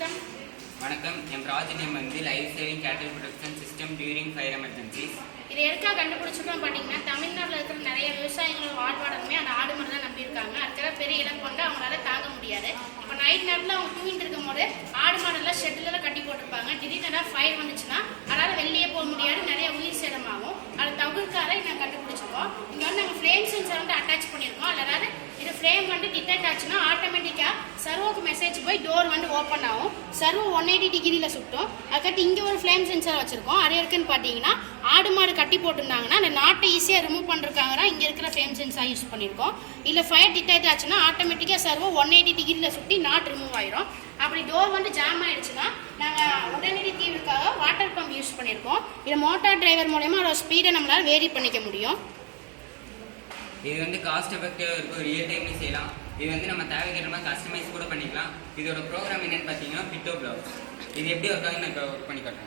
வணக்கம். வணக்கம். என் project name வந்து லைஃப் சேவிங் கேட்டல் production system during fire emergencies. இதை எதுக்காக கண்டுபிடிச்சிருக்கோம் பார்த்தீங்கன்னா, தமிழ்நாட்டில் இருக்கிற நிறைய விவசாயிகளோட வாழ்வாதாரமே அந்த ஆடு மாடு தான் நம்பியிருக்காங்க. அதுக்காக பெரிய இழப்பு கொண்டு அவங்களால தாங்க முடியாது. இப்போ நைட் நேரத்தில் அவங்க தூங்கிட்டு இருக்கும் போது ஆடு மாடெல்லாம் ஷெட்டிலெல்லாம் கட்டி போட்டிருப்பாங்க. திடீர்னு ஃபயர் வந்துச்சுன்னா அதனால் வெளியே போக முடியாது, நிறைய உயிர் சேதமாகும். அதை தவிர்க்காத நாங்கள் கண்டுபிடிச்சிருக்கோம். இங்கே வந்து நாங்கள் ஃப்ரேம் சென்சார் வந்து அட்டாச் பண்ணியிருக்கோம். அதாவது இது ஃப்ரேம் வந்து டிடெக்ட் ஆச்சுன்னா ஆட்டோமேட்டிக்காக சர்வோக்கு மெசேஜ் போய் டோர் வந்து ஓப்பன் ஆகும். சர்வோ 180 டிகிரியில் சுட்டும். அதுக்கடுத்து இங்கே ஒரு ஃப்ளேம் சென்சார் வச்சுருக்கோம். அது இருக்குன்னு பார்த்தீங்கன்னா, ஆடு மாடு கட்டி போட்டிருந்தாங்கன்னா அந்த நாட்டை ஈஸியாக ரிமூவ் பண்ணுறதுக்காக தான் இங்கே இருக்கிற ஃப்ளேம் சென்சார் யூஸ் பண்ணியிருக்கோம். இல்லை ஃபயர் டிடெக்ட் ஆச்சுன்னா ஆட்டோமேட்டிக்காக சர்வோ 180 டிகிரியில் சுட்டி நாட் ரிமூவ் ஆயிரும். அப்படி டோர் வந்து ஜாம் ஆயிடுச்சுன்னா நாங்கள் உடனடி தீர்வுக்காக வாட்டர் பம்ப் யூஸ் பண்ணியிருக்கோம். இதை மோட்டார் டிரைவர் மூலயமா அதோட ஸ்பீடை நம்மளால் வேரி பண்ணிக்க முடியும். இது வந்து காஸ்ட் எஃபெக்டிவாக இருக்கும், ரியல் டைம்லையும் செய்யலாம். இது வந்து நம்ம தேவைக்கிற மாதிரி கஸ்டமைஸ் கூட பண்ணிக்கலாம். இதோட ப்ரோக்ராம் என்னன்னு பார்த்தீங்கன்னா பிட்டோ பிளாக்ஸ். இது எப்படி ஒர்க் ஆகுதுன்னு நான் இப்போ ஒர்க் பண்ணி காட்டுறேன்.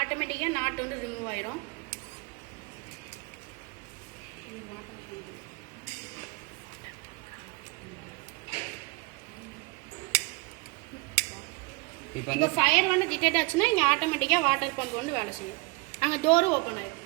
ஆட்டோமேட்டிக்காக நாட் வந்து ரிமூவ் ஆயிரும். இப்போ ஃபயர் வந்து டிடெக்ட் ஆச்சுன்னா இங்கே ஆட்டோமேட்டிக்காக வாட்டர் பம்ப் வந்து வேலை செய்யும். அங்கே டோரும் ஓப்பன் ஆயிடும்.